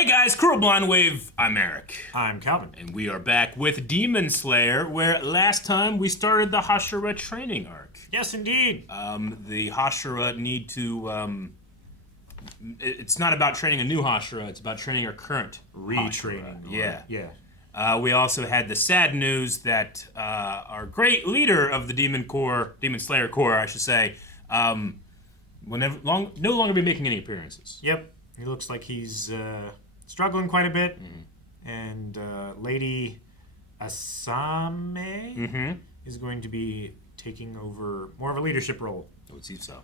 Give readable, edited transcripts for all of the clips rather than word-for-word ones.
Hey guys, Cruel Blind Wave, I'm Eric. I'm Calvin. And we are back with Demon Slayer, where last time we started the Hashira training arc. Yes, indeed. The Hashira need to, it's not about training a new Hashira, it's about training our current Retraining. Hashira. Yeah. We also had the sad news that our great leader of the Demon Slayer Corps, I should say, will no longer be making any appearances. Yep. He looks like he's struggling quite a bit. And Lady Asame is going to be taking over more of a leadership role. I would see so.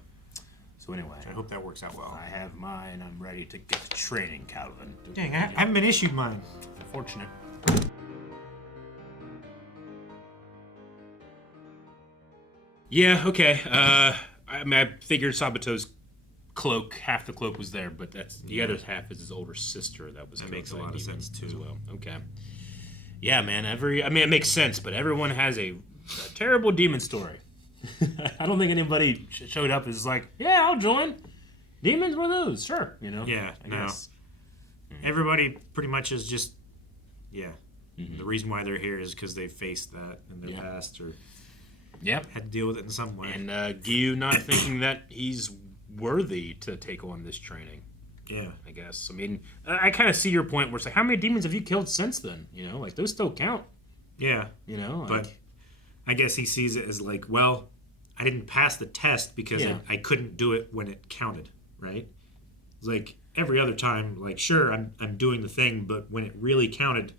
So anyway, I hope that works out well. I have mine. I'm ready to get to training, Calvin. Dang, I haven't been issued mine. Unfortunate. Yeah, okay. I figured Sabito's cloak, half the cloak was there, but that's the other half is his older sister that was. That makes a lot of sense too. As well. Okay. Yeah, man. It makes sense, but everyone has a terrible demon story. I don't think anybody showed up as like, yeah, I'll join. Demons were those, sure. Yeah, I guess. Everybody pretty much is just, the reason why they're here is because they faced that in their past or had to deal with it in some way. And Giyu not thinking that he's worthy to take on this training. Yeah. I guess. I mean, I kind of see your point where it's like, how many demons have you killed since then? Like those still count. Yeah. But I guess he sees it as like, well, I didn't pass the test because I couldn't do it when it counted, right? It's like every other time, like, sure, I'm doing the thing, but when it really counted,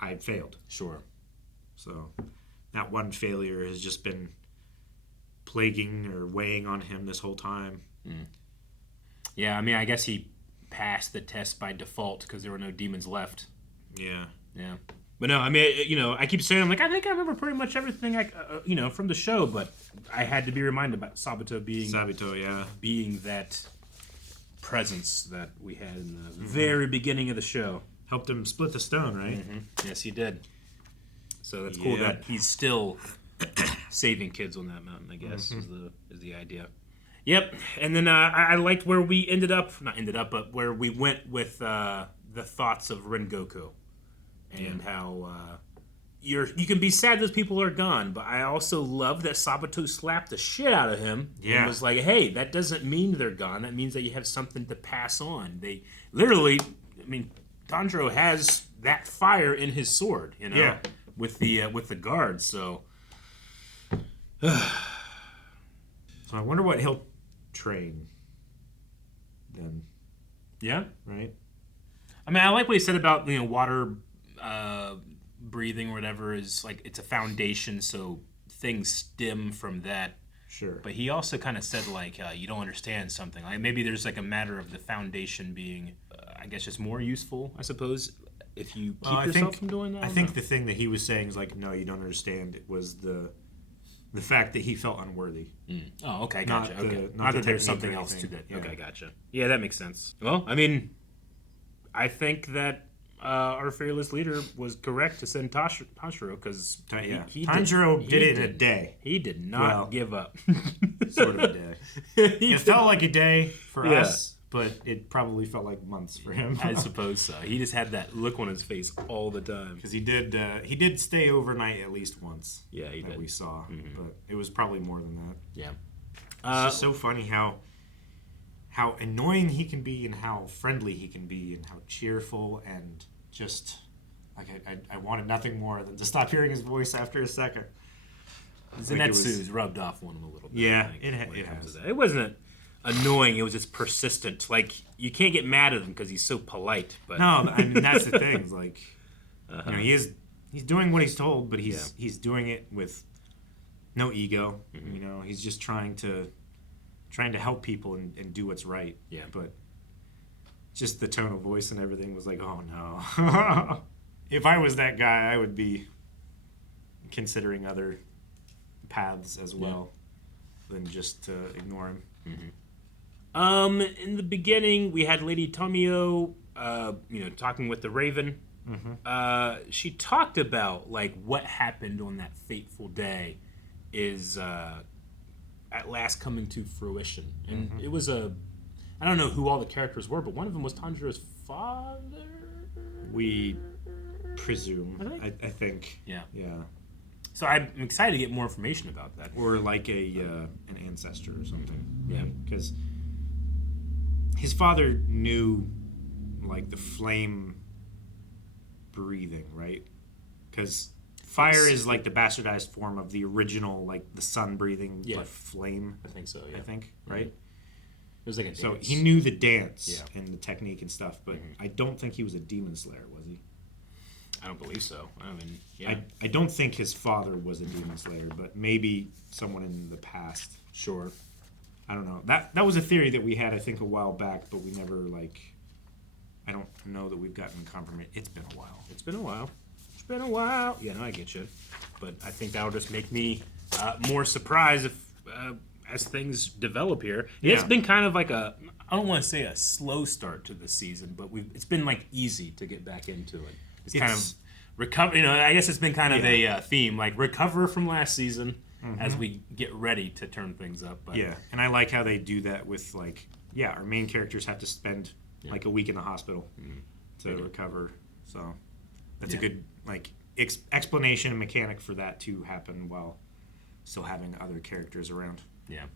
I failed. Sure. So that one failure has just been plaguing or weighing on him this whole time. Yeah, I mean, I guess he passed the test by default because there were no demons left. Yeah. But no, I mean, I keep saying, I'm like, I think I remember pretty much everything, from the show, but I had to be reminded about Sabito being that presence that we had in the very beginning of the show. Helped him split the stone, right? Yes, he did. So that's cool that he's still saving kids on that mountain, I guess, is the idea. Yep, and then I liked where we but where we went with the thoughts of Rengoku. And how you can be sad those people are gone, but I also love that Sabito slapped the shit out of him and was like, hey, that doesn't mean they're gone. That means that you have something to pass on. They literally, I mean, Tanjiro has that fire in his sword, with the guards, so... So I wonder what he'll train then. Yeah? Right? I mean, I like what he said about, water... breathing or whatever is like it's a foundation, so things stem from that. Sure. But he also kind of said like you don't understand something. Like maybe there's like a matter of the foundation being, I guess, just more useful. I suppose if you keep yourself from doing that. I think the thing that he was saying is like, no, you don't understand. It was the fact that he felt unworthy. Oh, okay, gotcha. Not that there's something else to that. Yeah. Okay, gotcha. Yeah, that makes sense. Well, I mean, I think that. Our fearless leader was correct to send Tanjiro because Tanjiro did it in a day. He did not give up. Sort of a day. It felt like a day for us, but it probably felt like months for him. I suppose so. He just had that look on his face all the time. Because he did stay overnight at least once. Yeah, he did. We saw, but it was probably more than that. Yeah. It's just so funny how annoying he can be and how friendly he can be and how cheerful and just like I wanted nothing more than to stop hearing his voice after a second. Zenitsu's rubbed off on him a little bit. Yeah, it has. It wasn't annoying. It was just persistent. Like you can't get mad at him because he's so polite. But no, I mean that's the thing. It's like he's doing what he's told, but he's doing it with no ego. He's just trying to help people and do what's right. Yeah, but. Just the tone of voice and everything was like, oh no. If I was that guy, I would be considering other paths as well than just to ignore him. In the beginning, we had Lady Tomio, talking with the Raven. She talked about like what happened on that fateful day is at last coming to fruition, and it was I don't know who all the characters were, but one of them was Tanjiro's father? We presume. I think. Yeah. Yeah. So I'm excited to get more information about that. Or like an ancestor or something. Yeah. Because his father knew, like, the flame breathing, right? Because fire is like the bastardized form of the original, like the sun breathing, like flame. I think so. Yeah. I think, right? It was like a dance. So he knew the dance and the technique and stuff, but I don't think he was a demon slayer, was he? I don't believe so. I mean, yeah. I don't think his father was a demon slayer, but maybe someone in the past. Sure. I don't know. That was a theory that we had, I think, a while back, but we never, like... I don't know that we've gotten confirmation. It's been a while. It's been a while. It's been a while. Yeah, no, I get you. But I think that'll just make me more surprised if as things develop here. Yeah. It's been kind of like I don't want to say a slow start to the season, but it's been like easy to get back into it. It's kind of recover. You know, I guess it's been kind of a theme, like recover from last season as we get ready to turn things up. But yeah, and I like how they do that with like, our main characters have to spend like a week in the hospital to recover. So that's a good like explanation and mechanic for that to happen while still having other characters around. Yeah.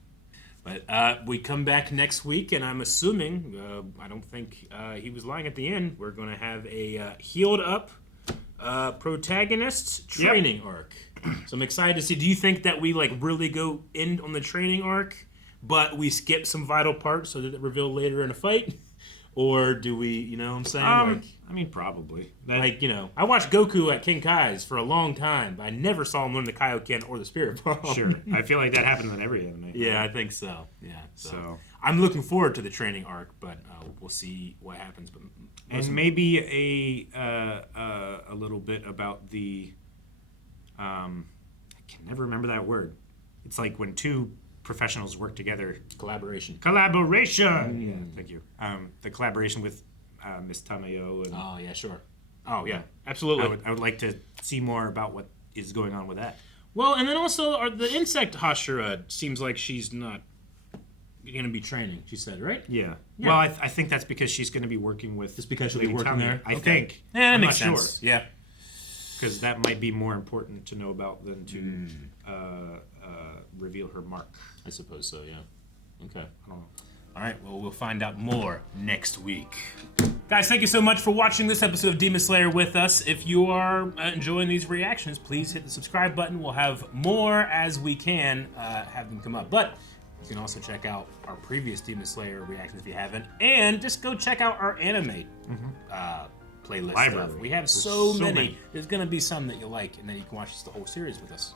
But we come back next week, and I'm assuming, I don't think he was lying at the end, we're going to have a healed up protagonist training arc. So I'm excited to see. Do you think that we like really go in on the training arc, but we skip some vital parts so that it reveal later in a fight? Or do we, you know what I'm saying? I mean, probably. Like, you know, I watched Goku at King Kai's for a long time, but I never saw him learn the Kaioken or the Spirit Bomb. Sure. I feel like that happens in every anime. Yeah, I think so. Yeah. So I'm looking forward to the training arc, but we'll see what happens. But and maybe a little bit about the... I can never remember that word. It's like when two professionals work together. Collaboration. Yeah, thank you. The collaboration with Miss Tamayo. And oh, yeah, sure. Oh, yeah, absolutely. I would like to see more about what is going on with that. Well, and then also the insect Hashira seems like she's not going to be training, she said, right? Yeah. Well, I think that's because she's going to be working with... Just because she'll be working there? I think. Yeah, that I'm makes not sense. Sure. Yeah. Because that might be more important to know about than to reveal her mark. I suppose so, yeah. Okay. I don't know. All right, well, we'll find out more next week. Guys, thank you so much for watching this episode of Demon Slayer with us. If you are enjoying these reactions, please hit the subscribe button. We'll have more as we can have them come up. But you can also check out our previous Demon Slayer reactions if you haven't. And just go check out our anime playlist library. stuff. We have so many. There's going to be some that you like, and then you can watch the whole series with us.